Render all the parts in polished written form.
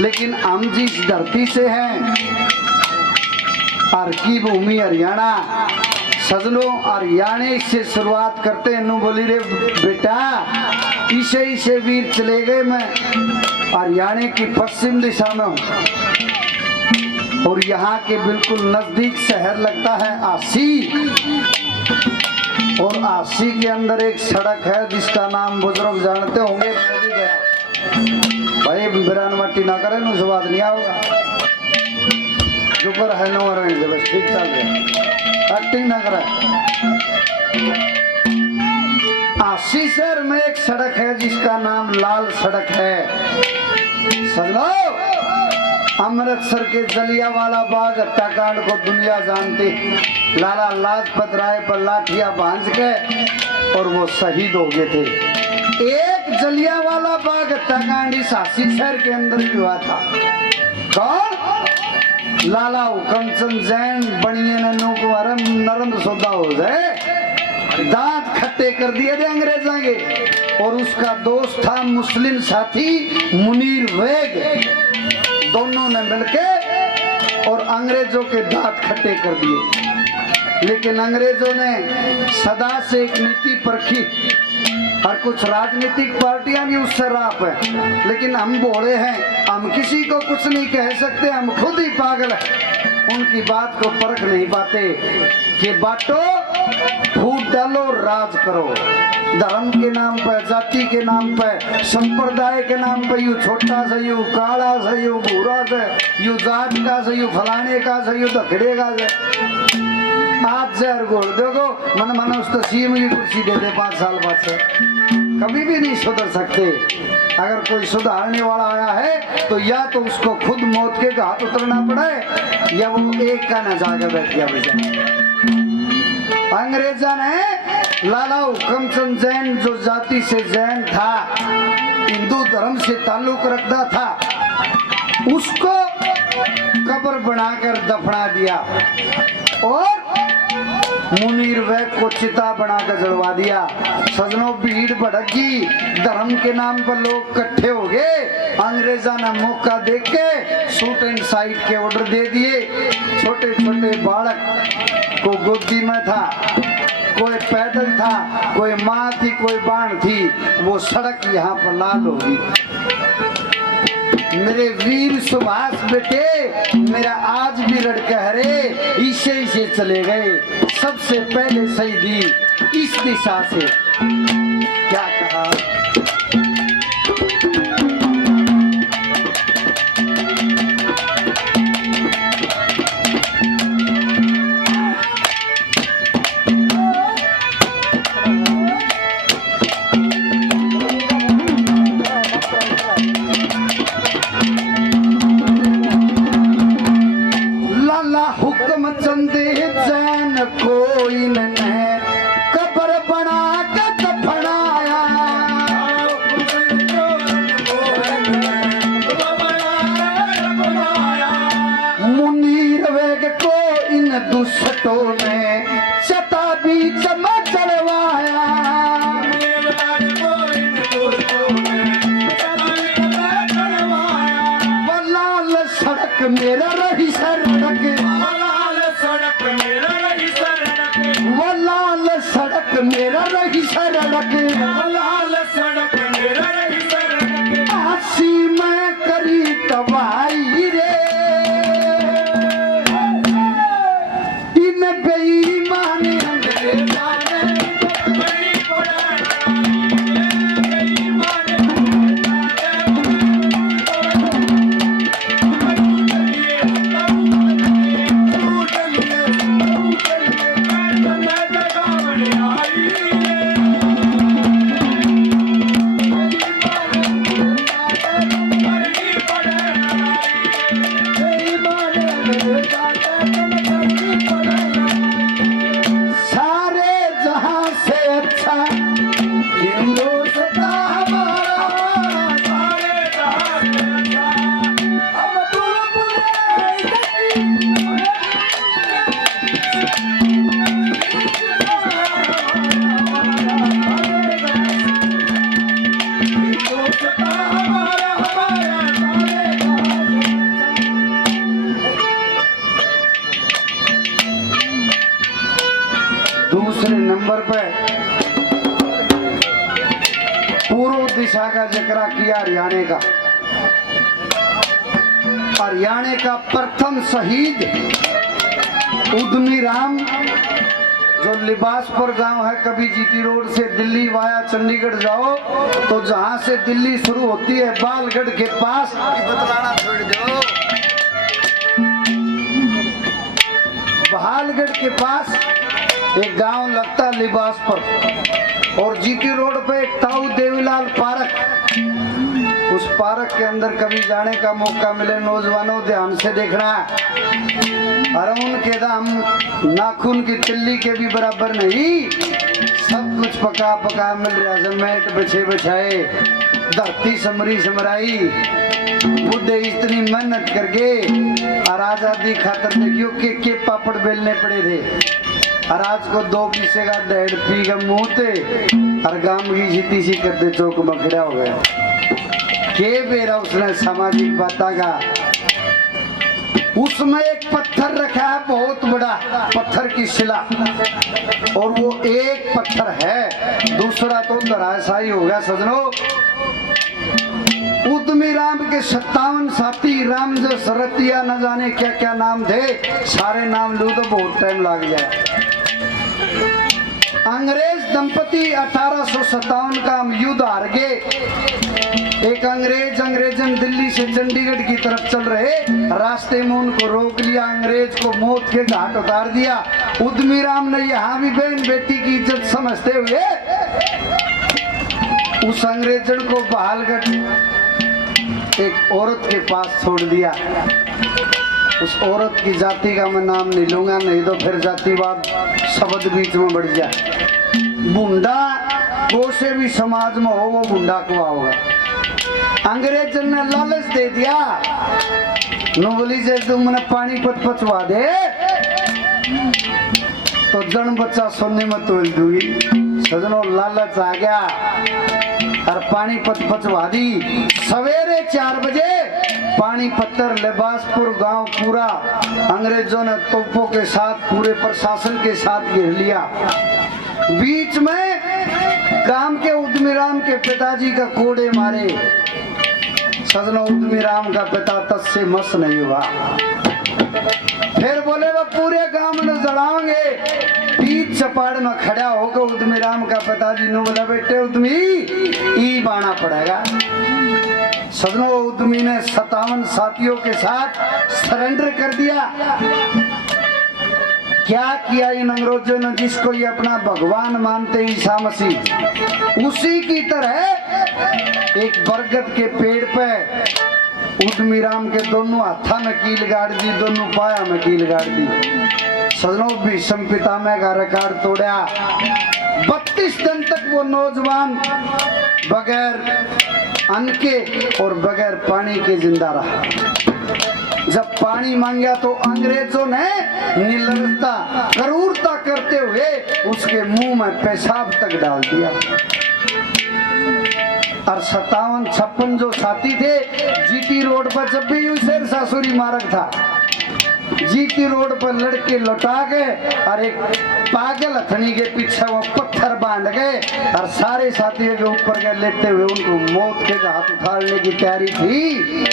लेकिन हम जिस धरती से हैं, हर की भूमि हरियाणा, सजनों हरियाणे से शुरुआत करते हैं। बोली रे बेटा, इसे वीर चले गए। मैं हरियाणा की पश्चिम दिशा में हूँ और यहाँ के बिल्कुल नजदीक शहर लगता है आसी। और आसी के अंदर एक सड़क है जिसका नाम बुजुर्ग जानते होंगे। भाई बिरानवटी ना करे नु स्वाद नहीं आओगा। जो पर है नो रहेंगे बस ठीक चल रहा, एक्टिंग ना करे। आसी शहर में एक सड़क है जिसका नाम लाल सड़क है। सजनो, अमृतसर के जलियांवाला बाग हत्याकांड को दुनिया जानती। लाला लाजपत राय पर लाठियां बांध के और वो शहीद हो गए थे। एक जलियांवाला बाग हत्याकांड इस आसी शहर के अंदर भी हुआ था। कौन? लाला हुकमचंद जैन बनिए नरम सौदा हो जाए, दांत खट्टे कर दिए थे अंग्रेजों के। और उसका दोस्त था मुस्लिम साथी मुनीर वेग। दोनों ने मिलके और अंग्रेजों के दांत खट्टे कर दिए। लेकिन अंग्रेजों ने सदा से एक नीति परखी। और कुछ राजनीतिक पार्टियां भी उससे राप है, लेकिन हम भोले हैं, हम किसी को कुछ नहीं कह सकते, हम खुद ही पागल हैं। उनकी बात को परख नहीं पाते कि बाटो फूट डालो राज करो। धर्म के नाम पर, जाति के नाम पर, संप्रदाय के नाम पर, यू छोटा सा, यू काला सा, यू भूरा सा, यू जात का सा, यू फलाने का सा, यू दखड़े का सा। आज जहर घोल देखो मन उस सीएम की कुर्सी दे दे 5 साल बाद से, कभी भी नहीं सुधर सकते। अगर कोई सुधारने वाला आया है तो या तो उसको खुद मौत के घाट उतरना पड़े या वो एक का न जाकर बैठ गया। अंग्रेजा ने लाला हुकमचंद जैन, जो जाति से जैन था, हिंदू धर्म से ताल्लुक रखता था, उसको कब्र बनाकर दफना दिया और मुनीर वैग को चिता बनाकर जलवा दिया। सजनों, भीड़ भड़की, धर्म के नाम पर लोग इकट्ठे हो गए। अंग्रेजा ने मौका देख के शूट एंड साइड के ऑर्डर दे दिए। छोटे छोटे बालक को गोदी में था, कोई पैदल था, कोई माँ थी, कोई बाण थी। वो सड़क यहाँ पर लाल होगी। मेरे वीर सुभाष बेटे, मेरा आज भी रड़कहरे इसे चले गए। सबसे पहले शहीदी इस दिशा से। क्या कहा? मेरा रही सड़क, वो लाल सड़क मेरा रही सड़क, आसी में करी तबाही रे, इन बेईमान दूसरे नंबर पे पूर्व दिशा का जिक्र किया हरियाणा का प्रथम शहीद उद्यमी राम, जो लिबासपुर गांव है, कभी जीटी रोड से दिल्ली वाया चंडीगढ़ जाओ तो जहां से दिल्ली शुरू होती है बालगढ़ के पास, बतलाना छोड़ दो, बहालगढ़ के पास एक गांव लगता लिबासपुर, और जीटी रोड पे एक ताऊ देवीलाल पार्क, उस पार्क के अंदर कभी जाने का मौका मिले नौजवानों ध्यान से देखना, और उनके दाम नाखून की तिल्ली के भी बराबर नहीं, सब कुछ पका पका मिल रहा, जमेट बिछे बिछाए, धरती समरी समराई, बुढ़े इतनी मेहनत करके और आजादी खातर देखियो के पापड़ बेलने पड़े थे, और आज को 2 पीसे का डेढ़ पी का मुंह थे और गांव की जीती सी करते चौक में खड़ा हो गया के बेरा उसने सामाजिक बाता का। उसमें एक पत्थर रखा है, बहुत बड़ा पत्थर की शिला, और वो एक पत्थर है, दूसरा तो धराशायी हो गया सजनों। उद्यमी राम के 57 साथी, राम जो सरतिया न जाने क्या क्या नाम थे, सारे नाम लूं तो बहुत टाइम लग जाए। अंग्रेज दंपति 1857 का हम युद्ध हार गए, एक अंग्रेजन दिल्ली से चंडीगढ़ की तरफ चल रहे, रास्ते में उनको रोक लिया, अंग्रेज को मौत के घाट उतार दिया। उद्यमी राम ने यहाँ भी बहन बेटी की इज्जत समझते हुए उस अंग्रेजन को बहालगढ़ एक औरत के पास छोड़ दिया। उस औरत की जाति का मैं नाम नहीं लूंगा, नहीं तो फिर जातिवाद शब्द बीच में बढ़ जाए। बुंडा को से भी समाज में हो, वो बुंडा कुआ होगा। अंग्रेज ने लालच दे दिया, बोली से तुम मैंने पानी पचवा दे तो जन बच्चा सोने में तोल दूंगी। सजनों लालच आ गया और पानी पचवा दी। सवेरे 4 बजे पानी पत्थर लिबासपुर गांव पूरा अंग्रेजों ने तोपों के साथ पूरे प्रशासन के साथ घेर लिया। बीच में गांव के उद्यमी राम के पिताजी का कोड़े मारे। सजनों उद्यमी राम का पिता तस से मस नहीं हुआ, फिर बोले वो पूरे गांव में जलाओगे। बीच चपाड़ में खड़ा होकर उद्यमी राम का पिताजी ने बोला बेटे उद्यमी ई बाना पड़ेगा। सजनों उद्यमी ने 57 साथियों के साथ सरेंडर कर दिया। क्या किया इन अंग्रेजों ने, जिसको ये अपना भगवान मानते ईसा मसीह, उसी की तरह एक बरगद के पेड़ पे उद्यमी राम के दोनों हाथा में कील गाड़ दी, दोनों पाया में कील गाड़ दी। सजनों भीष्म पितामह का रिकॉर्ड तोड़ा। 32 दिन तक वो नौजवान बगैर अन्न के और बगैर पानी के जिंदा रहा। जब पानी मांगा तो अंग्रेजों ने निर्लजता क्रूरता करते हुए उसके मुंह में पेशाब तक डाल दिया। और 57-56 जो साथी थे जीटी रोड पर, जब भी यूसर सासुरी मार्ग था, जीटी रोड पर लड़के लौटा गए और एक पागल हथनी के पीछे वो पत्थर बांध गए और सारे साथियों के ऊपर गए लेते हुए उनको मौत के हाथ उठाने की तैयारी थी।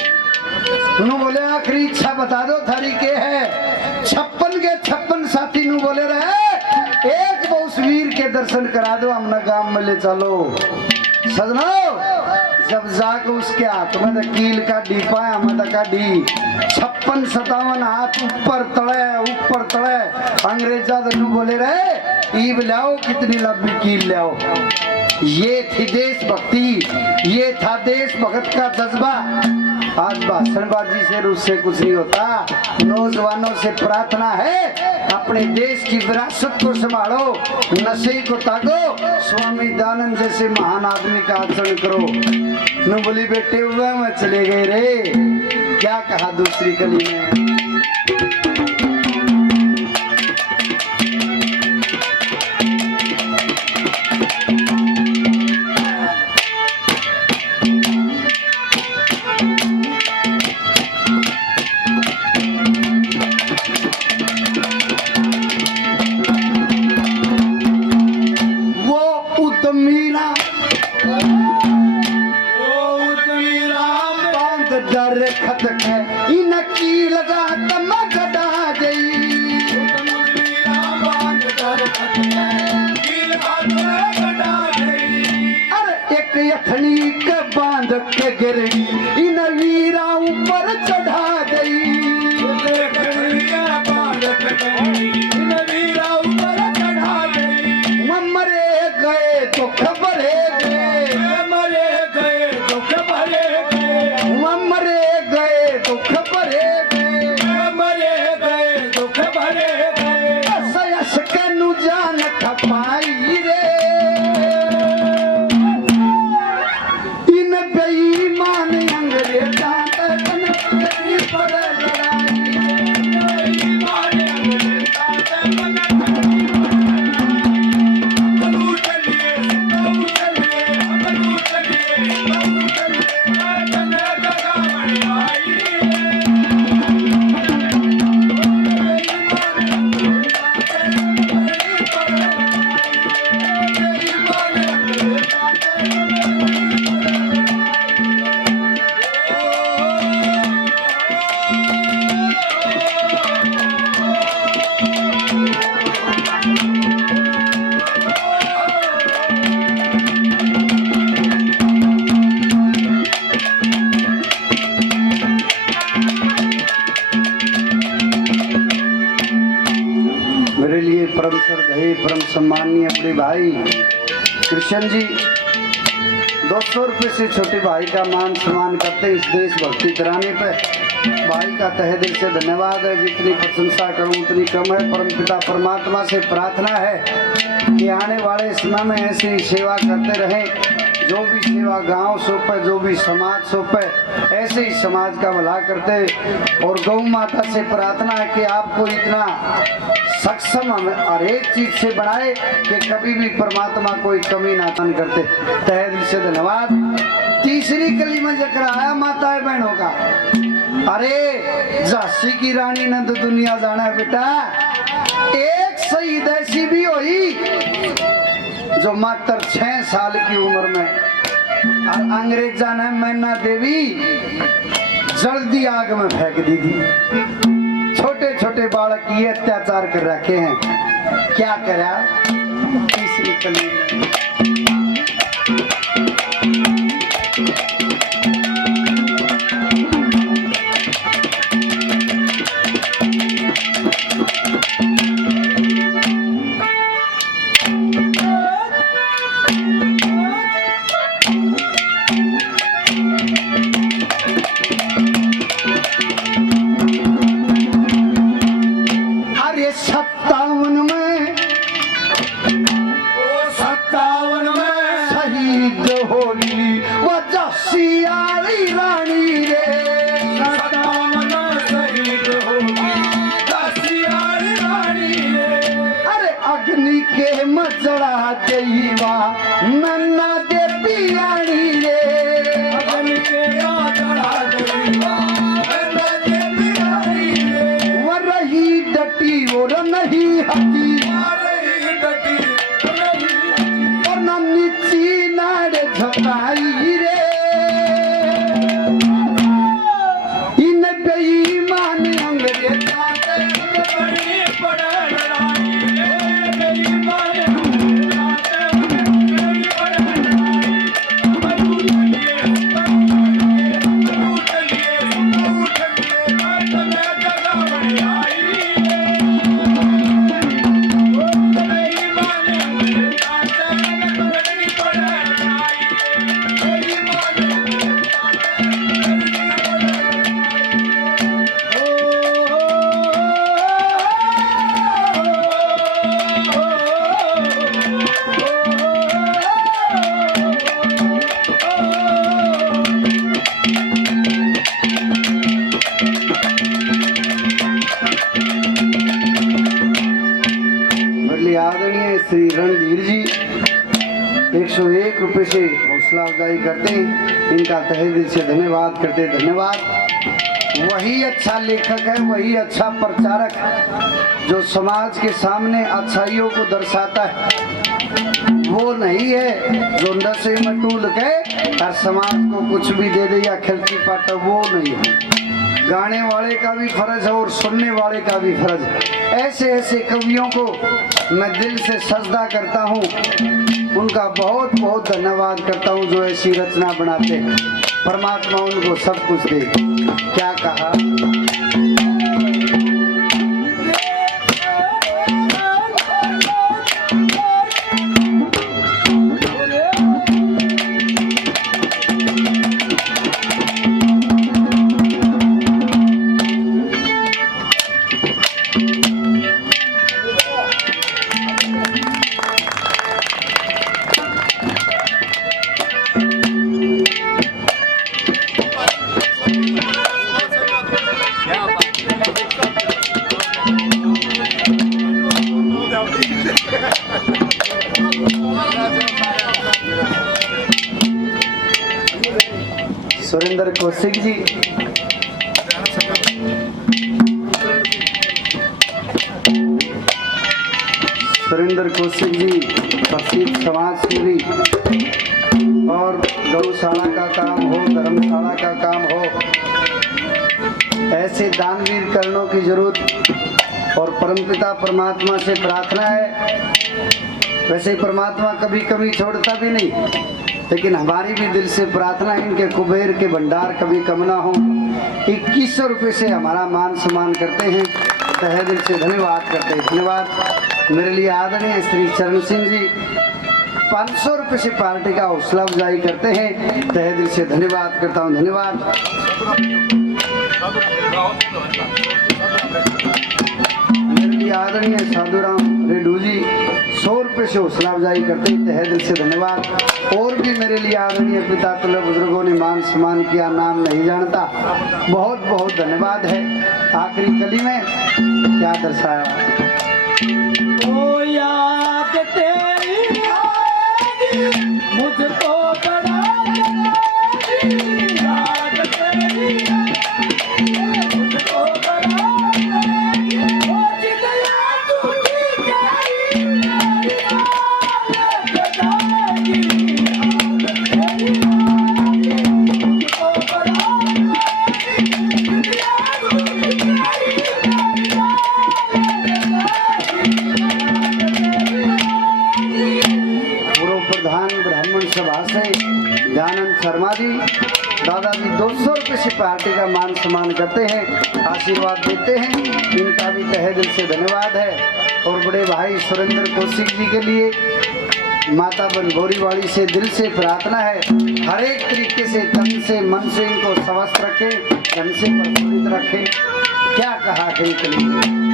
उन्होंने बोले आखिरी इच्छा बता दो थारी के है। 56 के 56 साथी नु बोले रहे एक बहुत वीर के दर्शन करा दो, हमने गांव में ले चलो। सजनों जब जाकर उसके हाथ में तो कील का डीपा हमें तो का डी 56-57 हाथ ऊपर तड़े अंग्रेजा दनु बोले रहे ईब लाओ कितनी लंबी कील लाओ। ये थी देशभक्ति, ये था देश भगत का जज्बा। आज भाषणबाजी से उससे कुछ नहीं होता। नौजवानों से प्रार्थना है अपने देश की विरासत को संभालो, नशे को ताको, स्वामी दानंद जैसे महान आदमी का आचरण करो। न बोली बेटे हुआ मैं चले गए रे, क्या कहा दूसरी कली में। खत के इन की लगा तम गदा गई अरे एक यथनी के बांध के गिरी इन वीरा ऊपर चढ़ा गई मरे गए तो खबरे गए मरे गए तो खबरे गए मरे गए तो खबरे गए मरे गए तो खबरे गए सयस कनु जान खपाई रे इन बेईमान अंग्रेजा तन करी पड़ लड़ाई बेईमान अंग्रेजा तन परम श्रद्धेय परम सम्माननीय अपने भाई कृष्ण जी 200 रुपये से छोटे भाई का मान सम्मान करते हैं इस देशभक्ति कराने पे भाई का तहे दिल से धन्यवाद है। जितनी प्रशंसा करूं उतनी कम है। परम पिता परमात्मा से प्रार्थना है कि आने वाले समय में ऐसी सेवा करते रहें। जो भी सेवा गांव सौंपे जो भी समाज सौंपे ऐसे ही समाज का भला करते। और गौ माता से प्रार्थना है कि आपको इतना सक्षम हमें हर एक चीज से बनाए कि कभी भी परमात्मा कोई कमी ना करते। तहे दिल से धन्यवाद। तीसरी कली में जकरा आया माता बहनों का, अरे झांसी की रानी नंद दुनिया जाना है बेटा। एक शहीद ऐसी भी हुई जो मात्र 6 साल की उम्र में और अंग्रेजा ने मैना देवी जल्दी आग में फेंक दी थी। छोटे छोटे बालक ये अत्याचार कर रखे हैं, क्या करा तीसरी कली में। आदरणीय श्री रणधीर जी 101 रुपए से हौसला अफजाई करते हैं। इनका तहे दिल से धन्यवाद करते। धन्यवाद। वही अच्छा लेखक है, वही अच्छा प्रचारक है जो समाज के सामने अच्छाइयों को दर्शाता है। वो नहीं है जो नशे में टूल के और समाज को कुछ भी दे दे या खिलती पाटा, वो नहीं है। गाने वाले का भी फर्ज है और सुनने वाले का भी फर्ज है। ऐसे ऐसे कवियों को मैं दिल से सजदा करता हूँ, उनका बहुत बहुत धन्यवाद करता हूँ जो ऐसी रचना बनाते हैं। परमात्मा उनको सब कुछ दे। क्या कहा? सुरेंद्र कौशिक जी, सुरेंद्र कौशिक जी प्रसिद्ध समाज सेवी, और गौशाला का काम हो, धर्मशाला का काम हो, ऐसे दानवीर कर्णों की जरूरत। और परमपिता परमात्मा से प्रार्थना है, वैसे परमात्मा कभी कभी छोड़ता भी नहीं, लेकिन हमारी भी दिल से प्रार्थना है इनके कुबेर के भंडार कभी कम ना हो। 2100 रुपये से हमारा मान सम्मान करते हैं, तहे दिल से धन्यवाद करते हैं। धन्यवाद। मेरे लिए आदरणीय श्री चरण सिंह जी 500 रुपये से पार्टी का हौसला अफजाई करते हैं, तहे दिल से धन्यवाद करता हूँ। धन्यवाद। मेरे लिए आदरणीय साधुराम रेड्डू जी 100 रुपये से हौसला अफजाई करते हैं, तहे दिल से धन्यवाद। और भी मेरे लिए आदरणीय पिता तुल्य बुजुर्गों ने मान सम्मान किया, नाम नहीं जानता, बहुत बहुत धन्यवाद है। आखिरी कली में क्या दर्शाया? ओ याद तेरी आएगी मुझको बड़ा याद तेरी मुझको बड़ा हो गया टूटी गई मेरी हालत जाएगी मुझको बड़ा सभा से दयानंद शर्मा जी दादाजी 200 रुपये से पार्टी का मान सम्मान करते हैं, आशीर्वाद देते हैं, इनका भी तहे दिल से धन्यवाद है। और बड़े भाई सुरेंद्र कौशिक जी के लिए माता बनभोरी वाली से दिल से प्रार्थना है, हर एक तरीके से तन से मन से इनको स्वस्थ रखें, धन से प्रफुल्लित रखें। क्या कहा कहीं कहीं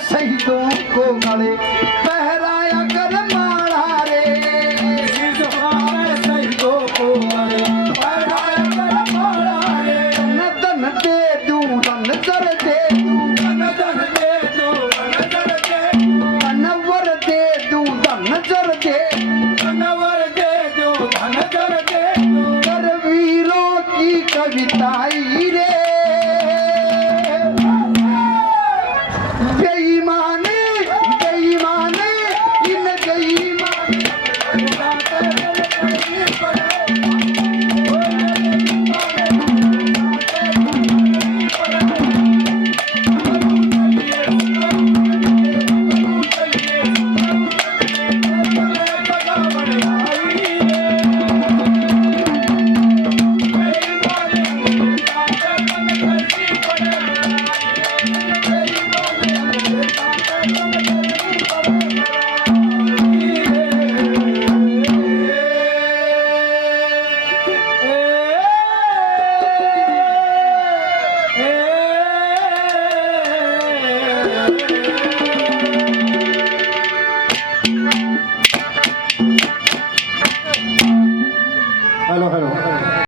शहीदों को गले